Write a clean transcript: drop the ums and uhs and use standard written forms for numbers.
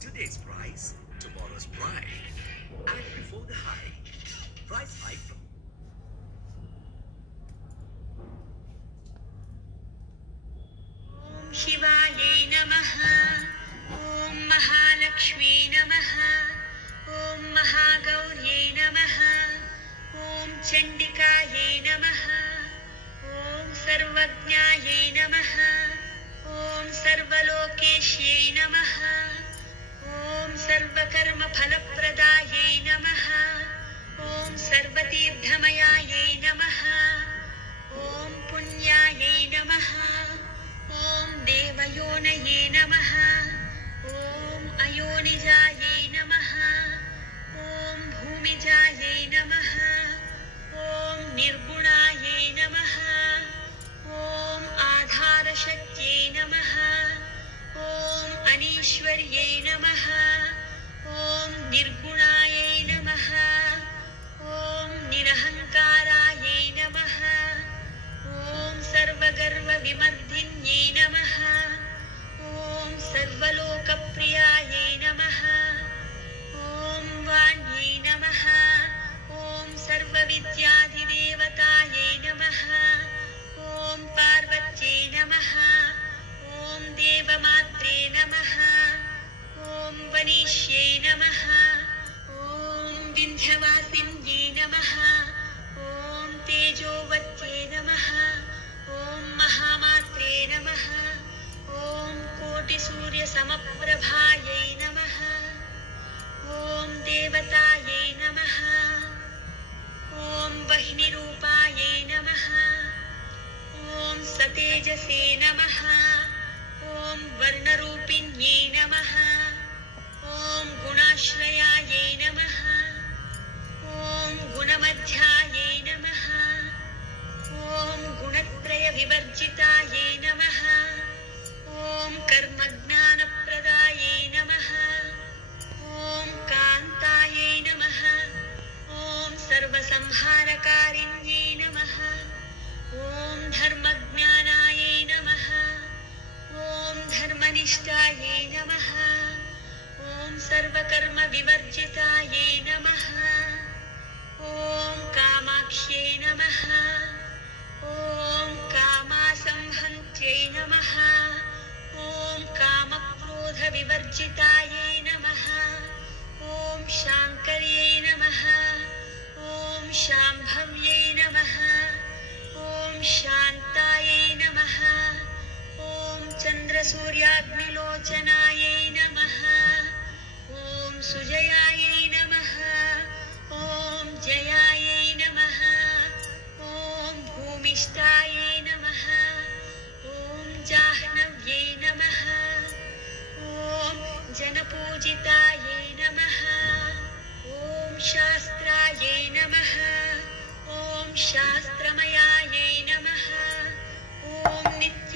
Today's price, tomorrow's pride. And before the hike, price hike from Om Shivaye Namaha. Om Mahalakshmi Namaha. Om Mahagaurye Namaha. Om Chandikaye Namaha. Om Sarvajnaye Namaha. Om Sarvalokeshye Namaha. Om Sarvakarma Phalapradaye Namaha. Om Sarvatirthamayaye Namaha. Om Punyaye Namaha. Om Devayonaye Namaha. Om Ayonijaye Namaha. Om Bhumijaye Namaha. Om Nirgunaye Namaha. Om Adharashakye Namaha. Om Anishwarye Namaha. Om Nirgunaye Namaha. Om Nirahankaraye Namaha. Om Sarvagarva Vimardhinye Namaha. Om Sarvalokapriyaye Namaha. Om Vanye Namaha. Om Sarvavidyadhidevataye Namaha. Om Parvatye Namaha. Om Devamatre Namaha. Om Vanishye Namaha. Om Vindhyavasinye Namaha. Om Tejovatye Namaha. Om Mahamatre Namaha. Om Koti Surya Samaprabhaye Namaha. Om Devataye Namaha. Om Vahinirupaye Namaha. Om Satejase Namaha. Om Varnarupinye Namaha. Om Gunashrayaye Namaha. Om Gunamadhyaye Namaha. Om Gunatraya Vivarjitaye Namaha. Om Karmagnanapradaye Namaha. Om Kantaye Namaha. Om Sarvasamharakarinnye Namaha. Om Dharmagnanaye Namaha. Om Dharmanishtaye Namaha. Om Sarvakarma Vivarjitaye Namaha. Om Kamakshye Namaha. Om Kamasamhantye Namaha. Om Kamakrodha Vivarjitaye Namaha. Om Shankarye Namaha. Om Shambhavye Namaha. Om Shantaye Namaha. Om Chandra Suryagnilochanaye Namaha. Om Sujayaye Namaha. Om Jayaye Namaha. Om Bhumishtaye Namaha. Om Jahnavye Namaha. Om Janapujitaye Namaha. Om Shastraye Namaha. Om Shastramayaye Namaha. Om Nitya